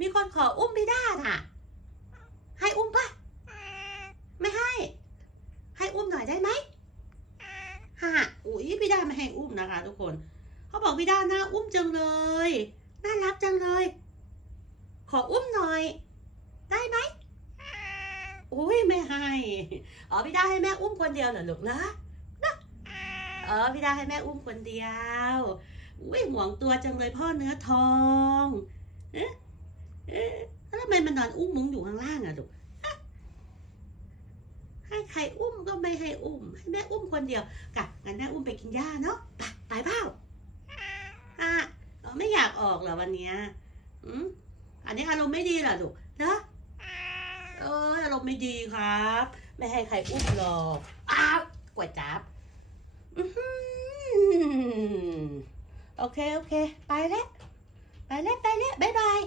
มีคนขออุ้มพี่ด้าน่ะ ให้อุ้มปะไม่ให้ ให้อุ้มหน่อยได้ไหมฮะอุ้ยพี่ด้าไม่ให้อุ้มนะคะ ทุกคน เขาบอกพี่ด้าน่าอุ้มจังเลย น่ารักจังเลย ขออุ้มหน่อย ได้ไหมอุ้ยไม่ให้ อ๋อพี่ด้าให้แม่อุ้มคนเดียวเหรอลูกนะนะเออพี่ด้าให้แม่อุ้มคนเดียว อุ้ยห่วงตัวจังเลยพ่อเนื้อทองเอ๊ะเอ๊ะแล้วทำไมมั นนอนอุ้มมุ้งอยู่ข้างล่างอะลูกให้ใครอุ้มก็ไม่ให้อุ้ม ให้แม่อุ้มคนเดียวกะงั้นแม่อุ้มไปกินหญ้าเนาะไปไปเปล่าอะเออไม่อยากออกเหรอวันเนี้ยอืมอันนี้อารมณ์ไม่ดีเหรอลูกเนอะเอออารมณ์ไม่ดีครับ ไม่ให้ใครอุ้มหรอกอ้าวกวดจับโอเค โอเค ไปแล้ว ไปแล้ว ไปแล้ว บ๊ายบาย